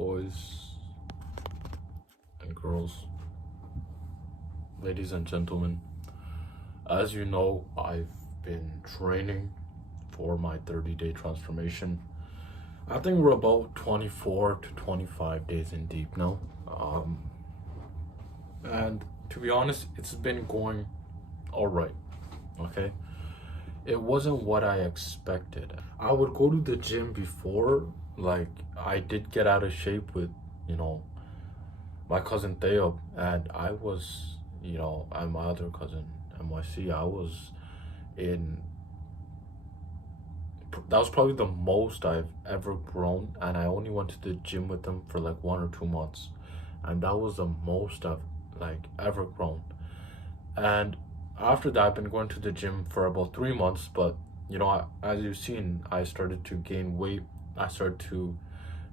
boys and girls, ladies and gentlemen. As you know, I've been training for my 30-day transformation. I think we're about 24 to 25 days in deep now. And to be honest, it's been going all right. Okay. It wasn't what I expected. I would go to the gym before, like, I did get out of shape with, you know, my cousin Theo, and I was, and my other cousin, NYC, I was in, that was probably the most I've ever grown, and I only went to the gym with them for like 1 or 2 months, and that was the most I've like ever grown. And after that, I've been going to the gym for about 3 months, but as you've seen, I started to gain weight. I started to,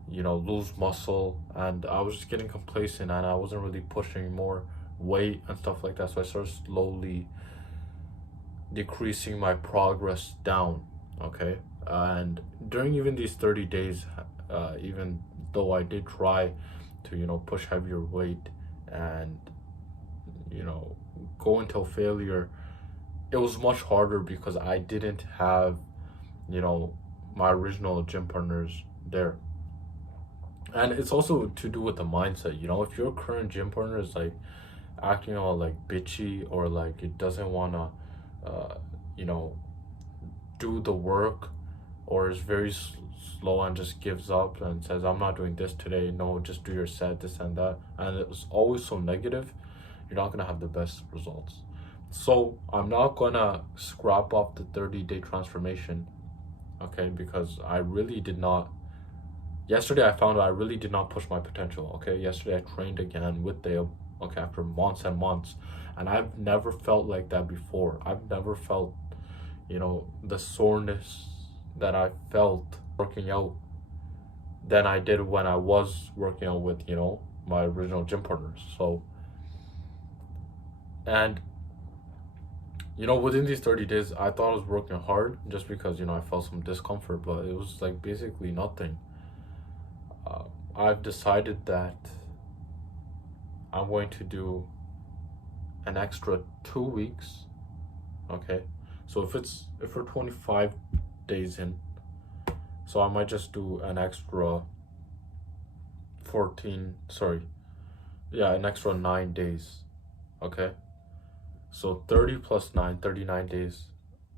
lose muscle, and I was just getting complacent, and I wasn't really pushing more weight and stuff like that. So I started slowly decreasing my progress down. Okay. And during even these 30 days, even though I did try to, push heavier weight and, you know, go until failure, it was much harder because I didn't have, you know, my original gym partners there. And it's also to do with the mindset. If your current gym partner is like acting all like bitchy, or like it doesn't want to, you know, do the work, or is very slow and just gives up and says, I'm not doing this today, no, just do your set, this and that, and it's always so negative, you're not going to have the best results. So I'm not going to scrap off the 30-day transformation, okay, because I really did not. Yesterday I found out I really did not push my potential. Okay, yesterday I trained again with Dale, okay, after months and months, and I've never felt like that before. I've never felt, the soreness that I felt working out than I did when I was working out with, my original gym partners. So, and within these 30 days, I thought I was working hard just because, I felt some discomfort, but it was like basically nothing. I've decided that I'm going to do an extra 2 weeks. Okay. So if we're 25 days in, so I might just do an extra 9 days. Okay. So 30 plus 9, 39 days.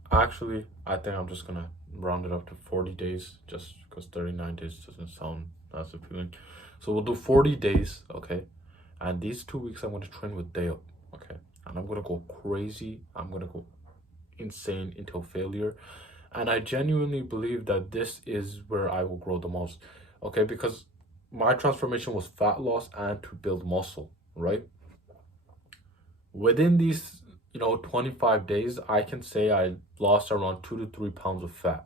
Actually, I think I'm just gonna round it up to 40 days just because 39 days doesn't sound as appealing. So we'll do 40 days, okay? And these 2 weeks I'm gonna train with Dale, okay? And I'm gonna go crazy. I'm gonna go insane until failure. And I genuinely believe that this is where I will grow the most, okay? Because my transformation was fat loss and to build muscle, right? Within these 25 days, I can say I lost around 2 to 3 pounds of fat.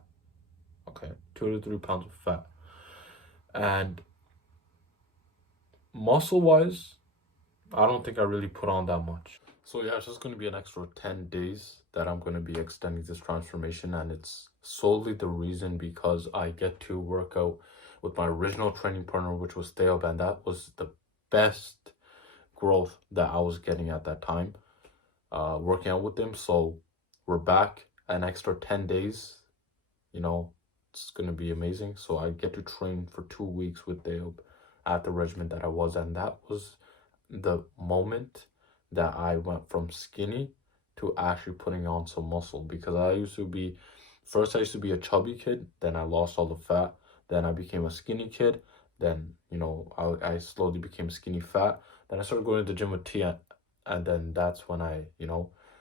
Okay, 2 to 3 pounds of fat. And muscle wise, I don't think I really put on that much. So yeah, it's just going to be an extra 10 days that I'm going to be extending this transformation. And it's solely the reason because I get to work out with my original training partner, which was Theo, and that was the best growth that I was getting at that time. Working out with them. So we're back an extra 10 days. It's going to be amazing. So I get to train for 2 weeks with Dale at the regimen that I was. And that was the moment that I went from skinny to actually putting on some muscle. Because I used to be a chubby kid. Then I lost all the fat. Then I became a skinny kid. Then, I slowly became skinny fat. Then I started going to the gym with Tia, and then that's when I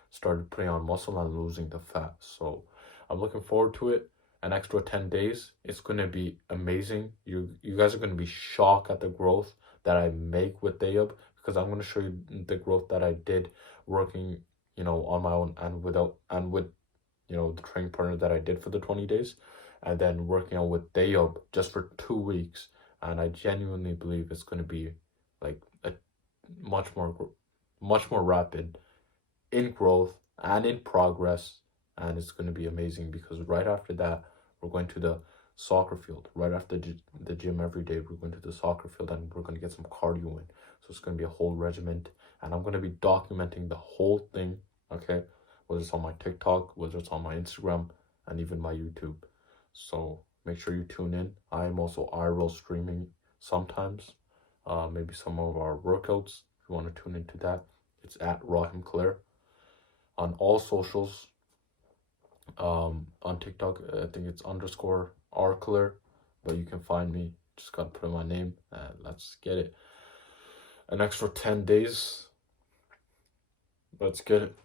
started putting on muscle and losing the fat. So I'm looking forward to it. An extra 10 days, it's going to be amazing. You guys are going to be shocked at the growth that I make with Dayub, because I'm going to show you the growth that I did working on my own and with the training partner that I did for the 20 days, and then working out with Dayub just for 2 weeks. And I genuinely believe it's going to be like a much more rapid in growth and in progress, and it's going to be amazing because right after that we're going to the soccer field. Right after the gym every day, we're going to the soccer field and we're going to get some cardio in. So it's going to be a whole regiment. And I'm going to be documenting the whole thing, okay? Whether it's on my TikTok, whether it's on my Instagram, and even my YouTube. So make sure you tune in. I am also IRL streaming sometimes. Maybe some of our workouts. If you want to tune into that, it's at Rahim Claire on all socials. On TikTok, I think it's underscore _rclaire, but you can find me. Just gotta put in my name and let's get it. An extra 10 days. Let's get it.